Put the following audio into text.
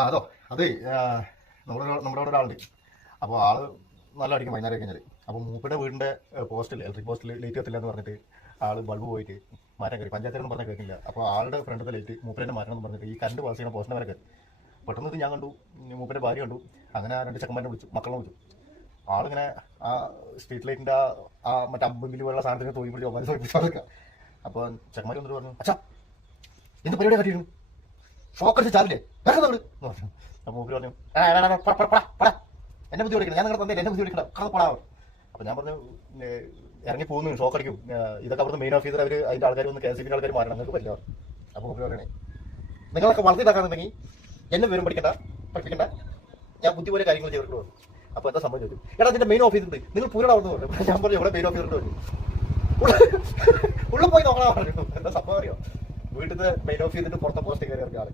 അതോ അതെ നമ്മുടെ അവിടെ ഒരാളുണ്ട്. അപ്പോൾ ആള് നല്ല അടിക്കും വൈകുന്നേരം കഴിഞ്ഞാൽ. അപ്പോൾ മൂപ്പരുടെ വീടിൻ്റെ പോസ്റ്റിൽ ഇലക്ട്രിക് പോസ്റ്റിൽ ലൈറ്റ് കത്തില്ല എന്ന് പറഞ്ഞിട്ട് ആള് ബൾബ് പോയിട്ട് മാറ്റാൻ കയറി. പഞ്ചായത്തിനൊന്നും പറഞ്ഞാൽ കേൾക്കില്ല. അപ്പോൾ ആളുടെ ഫ്രണ്ടിലെ ലൈറ്റ് മൂപ്പരുടെ മാറ്റണം എന്ന് പറഞ്ഞിട്ട് ഈ കറണ്ട് പാസ് ചെയ്യുന്ന പോസ്റ്റിനെ വരെ കയറി. പെട്ടെന്ന് ഇത് ഞാൻ കണ്ടു, മൂപ്പരുടെ ഭാര്യ കണ്ടു. അങ്ങനെ രണ്ട് ചെക്കന്മാരെ വിളിച്ചു, മക്കളെ വിളിച്ചു. ആളിങ്ങനെ ആ സ്ട്രീറ്റ് ലൈറ്റിൻ്റെ ആ മറ്റേ അമ്പിൽ പോലുള്ള സാധനത്തിന് തോന്നി പിടിച്ച് ഒമ്പത് ചോദിപ്പിച്ചോളൊക്കെ. അപ്പോൾ ചെക്കന്മാർ വന്നിട്ട് പറഞ്ഞു, അച്ഛാ എന്ത് പരിപാടി കട്ടിയിരുന്നു, ഷോക്ക് അടിച്ച് ചാരില്ലേ വേറെ എന്ന് പറഞ്ഞു. അപ്പോൾ മൂപ്പര് പറഞ്ഞു, എന്നെ ബുദ്ധി വിളിക്കണം, ഞാൻ നിങ്ങളുടെ തന്നെ എന്നെ ബുദ്ധി വിളിക്കണം, കടന്ന് പോടാ. അപ്പോൾ ഞാൻ പറഞ്ഞു, ഇറങ്ങി പോകുന്നു, ഷോക്ക് അടിക്കും, ഇതൊക്കെ അവിടുന്ന് മെയിൻ ഓഫീസർ അവർ അതിൻ്റെ ആൾക്കാർ ഒന്ന് KSB ആൾക്കാർ മാറണം, നിങ്ങൾക്ക് പറ്റില്ല. അപ്പോൾ മൂപ്പര് പറയണേ, നിങ്ങളൊക്കെ വളർത്തിയിട്ടാക്കാന്നുണ്ടെങ്കിൽ എന്നെ വിവരം പഠിപ്പിക്കണ്ട, ഞാൻ ബുദ്ധി പോലെ കാര്യങ്ങൾ ചെയ്തിട്ടുള്ളൂ. അപ്പോൾ എന്താ സംഭവം ചോദിച്ചു, എടാ അതിന്റെ മെയിൻ ഓഫീസ് ഉണ്ട്, നിങ്ങൾ പൂരട അവിടെ പറഞ്ഞു. ഞാൻ പറഞ്ഞു, ഇവിടെ മെയിൻ ഓഫീസർ ഉണ്ട്, ഉള്ളിൽ പോയി നോക്കണ പറഞ്ഞു. എന്താ സംഭവം അറിയോ, വീട്ടിൽ നിന്ന് മെയിൻ ഓഫീസിന്റെ പുറത്തെ പോസ്റ്റ് കയറി ഇറങ്ങിയ ആള്.